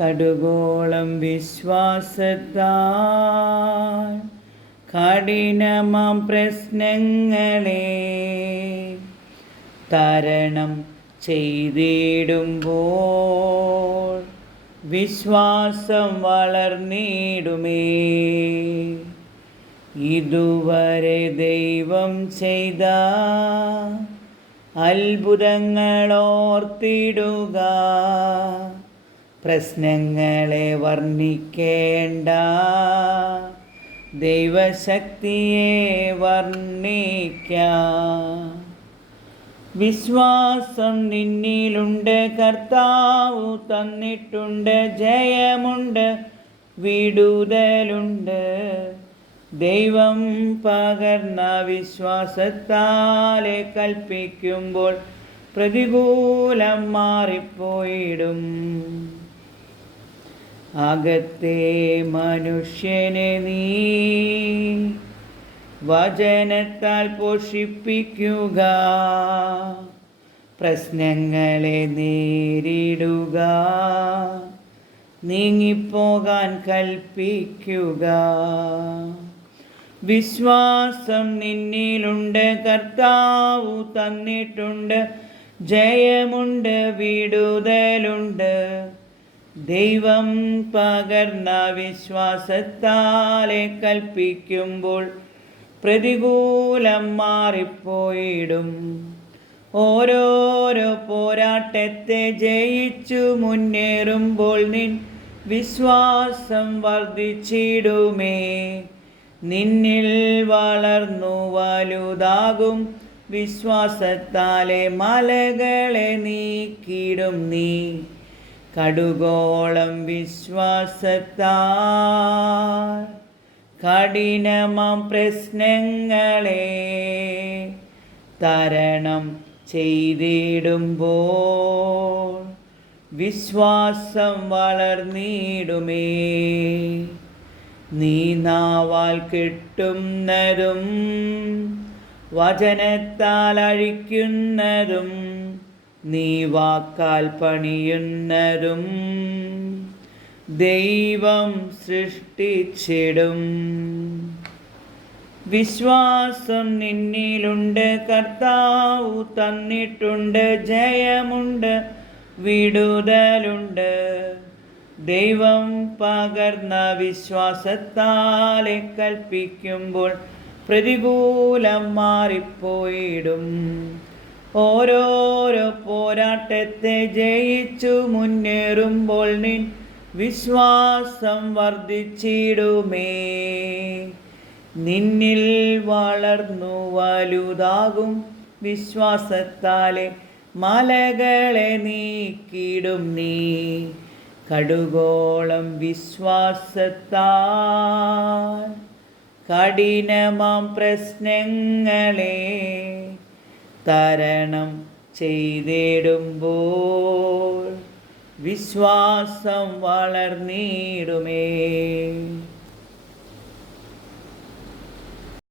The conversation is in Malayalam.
കടുകോളം വിശ്വാസത്താൽ കഠിനമാം പ്രശ്നങ്ങളെ തരണം ചെയ്തിടുമ്പോൾ വിശ്വാസം വളർന്നിടുമേ. ഇതുവരെ ദൈവം ചെയ്ത അത്ഭുതങ്ങളോർത്തിടുക. പ്രശ്നങ്ങളെ വർണിക്കേണ്ട. ദൈവശക്തിയെ വർണിക്കാം. വിശ്വാസം നിന്നിലുണ്ട് കർത്താവ് തന്നിട്ടുണ്ട് ജയമുണ്ട് വിടുതലുണ്ട്. ദൈവം പകർന്ന വിശ്വാസത്താലെ കൽപ്പിക്കുമ്പോൾ പ്രതികൂലം മാറിപ്പോയിടും. അകത്തെ മനുഷ്യനെ നീ. വചനത്താൽ പോഷിപ്പിക്കുക. പ്രശ്നങ്ങളെ നേരിടുക. നീങ്ങിപ്പോകാൻ കൽപ്പിക്കുക. വിശ്വാസം നിന്നിലുണ്ട് കർത്താവ് തന്നിട്ടുണ്ട്. ജയമുണ്ട് വിടുതലുണ്ട്. ദൈവം പകർന്ന വിശ്വാസത്താലെ കൽപ്പിക്കുമ്പോൾ പ്രതികൂലം മാറിപ്പോയിടും. ഓരോരോ പോരാട്ടത്തെ ജയിച്ചു മുന്നേറുമ്പോൾ നിൻ വിശ്വാസം വർദ്ധിച്ചിടുമേ. നിന്നിൽ വളർന്നു വലുതാകും വിശ്വാസത്താലെ മലകളെ നീക്കിടും നീ. കടുകോളം വിശ്വാസത്താൽ കഠിനമാം പ്രശ്നങ്ങളെ തരണം ചെയ്തിടുമ്പോൾ വിശ്വാസം വളർന്നിടുമേ. നീ നാവാൽ കിട്ടുന്നതും വചനത്താൽ അഴിക്കുന്നതും നീ വാക്കാൽ പണിയുന്നരും. ദൈവം സൃഷ്ടിച്ചിടും. വിശ്വാസം നിന്നിലുണ്ട് കർത്താവ് തന്നിട്ടുണ്ട് ജയമുണ്ട് വിടുതലുണ്ട്. ദൈവം പകർന്ന വിശ്വാസത്താലെ കൽപ്പിക്കുമ്പോൾ പ്രതികൂലം മാറിപ്പോയിടും. ഓരോരോ പോരാട്ടത്തെ ജയിച്ചു മുന്നേറുമ്പോൾ നിൻ വിശ്വാസം വർദ്ധിച്ചിടുമേ. നിന്നിൽ വളർന്നു വലുതാകും വിശ്വാസത്താലെ മലകളെ നീക്കിടും നീ. കടുകോളം വിശ്വാസത്താൽ കഠിനമാം പ്രശ്നങ്ങളെ തരണം ചെയ്തിടുമ്പോൾ വിശ്വാസം വളർന്നിടുമേ.